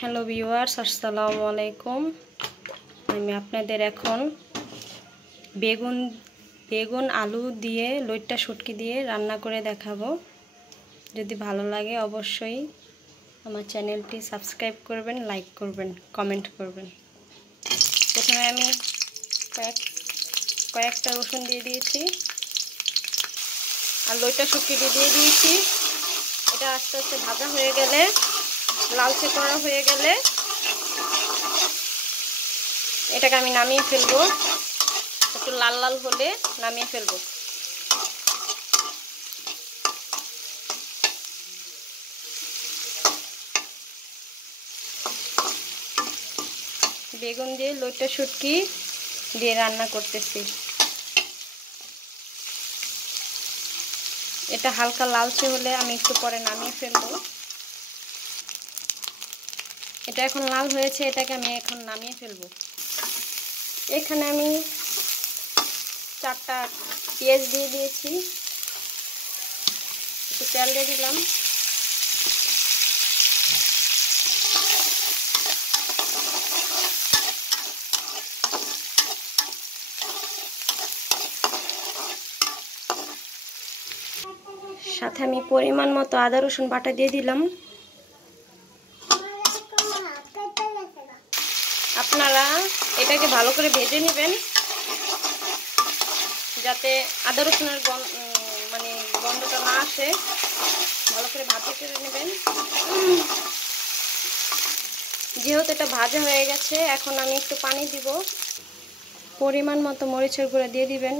Hello viewers, আসসালামু আলাইকুম। আমি আপনাদের এখন বেগুন আলু দিয়ে লইট্টা শুটকি দিয়ে রান্না করে দেখাবো। যদি ভালো লাগে অবশ্যই আমার চ্যানেলটি সাবস্ক্রাইব করবেন, লাইক করবেন, কমেন্ট করবেন। প্রথমে আমি কয়েকটা রসুন দিয়ে দিয়েছি আর লইট্টা শুটকিটি দিয়ে দিয়েছি। এটা আস্তে আস্তে ভাজা হয়ে গেলে, লালচে করা হয়ে গেলে এটাকে আমি নামিয়ে ফেলবো। একটু লাল লাল হলে নামিয়ে ফেলবো। বেগুন দিয়ে লইট্টা শুটকি দিয়ে রান্না করতেছি। এটা হালকা লালচে হলে আমি একটু পরে নামিয়ে ফেলবো। এটা এখন লাল হয়েছে, এটাকে আমি এখন নামিয়ে ফেলবো। এখানে আমি 4টা পেঁয়াজ দিয়ে দিয়েছি, একটু তেল দিয়ে দিলাম। সাথে আমি পরিমাণ মতো আদা রসুন বাটা দিয়ে দিলাম। আপনারা এটাকে ভালো করে ভেজে নেবেন, যাতে আদা রসুনের গন্ধটা না আসে। ভালো করে ভাজি করে নেবেন। যেহেতু এটা ভাজা হয়ে গেছে, এখন আমি একটু পানি দিব। পরিমাণ মতো মরিচের গুঁড়া দিয়ে দিবেন,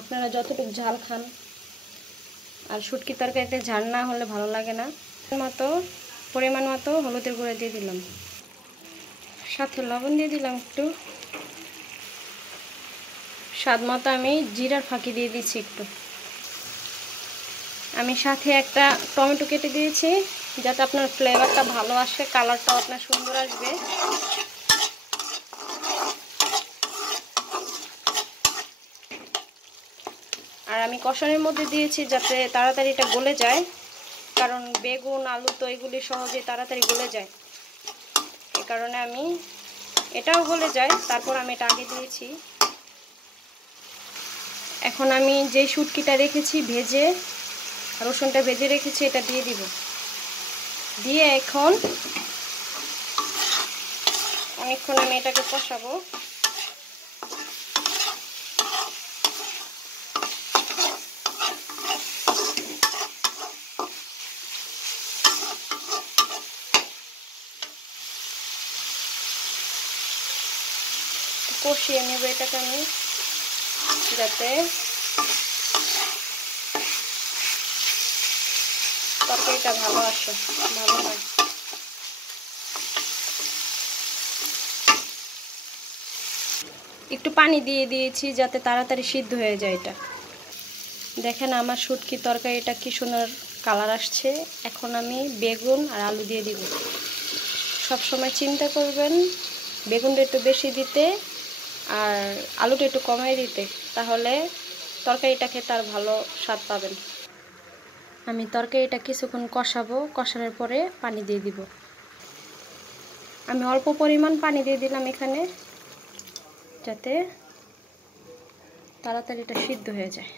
আপনারা যতটুকু ঝাল খান। আর শুটকি তরকারিতে ঝাল না হলে ভালো লাগে না। পরিমাণ মতো হলুদের গুঁড়া দিয়ে দিলাম, সাথে লবণ দিয়ে দিলাম একটু। স্বাদ মতো আমি জিরার ফাঁকি দিয়ে দিচ্ছি একটু। আমি সাথে একটা টমেটো কেটে দিয়েছি, যাতে আপনার ফ্লেভারটা ভালো আসে, কালারটাও আপনার সুন্দর আসবে। আর আমি কষানোর মধ্যে দিয়েছি যাতে তাড়াতাড়ি এটা গলে যায়, কারণ বেগুন আলু তো এগুলি সহজেই তাড়াতাড়ি গলে যায়। এই কারণে আমি এটাও গলে যায়, তারপর আমি এটা আগে দিয়েছি। এখন আমি যে শুটকিটা রেখেছি ভেজে, রসুনটা ভেজে রেখেছি, এটা দিয়ে দিব। দিয়ে এখন অনেকক্ষণ আমি এটাকে কষাবো। কষিয়ে নেব এটাকে আমি, যাতে তরকারিটা ভালো আসে, ভালো হয়। একটু পানি দিয়ে দিয়েছি যাতে তাড়াতাড়ি সিদ্ধ হয়ে যায় এটা। দেখেন আমার শুটকি তরকারিটা কি সুন্দর কালার আসছে। এখন আমি বেগুন আর আলু দিয়ে দিব। সব সময় চিন্তা করবেন বেগুনটা একটু বেশি দিতে আর আলুটা একটু কমাই দিতে, তাহলে তরকারিটা খেতে আর ভালো স্বাদ পাবেন। আমি তরকারিটা কিছুক্ষণ কষাবো, কষানোর পরে পানি দিয়ে দিব। আমি অল্প পরিমাণ পানি দিয়ে দিলাম এখানে, যাতে তাড়াতাড়ি এটা সিদ্ধ হয়ে যায়।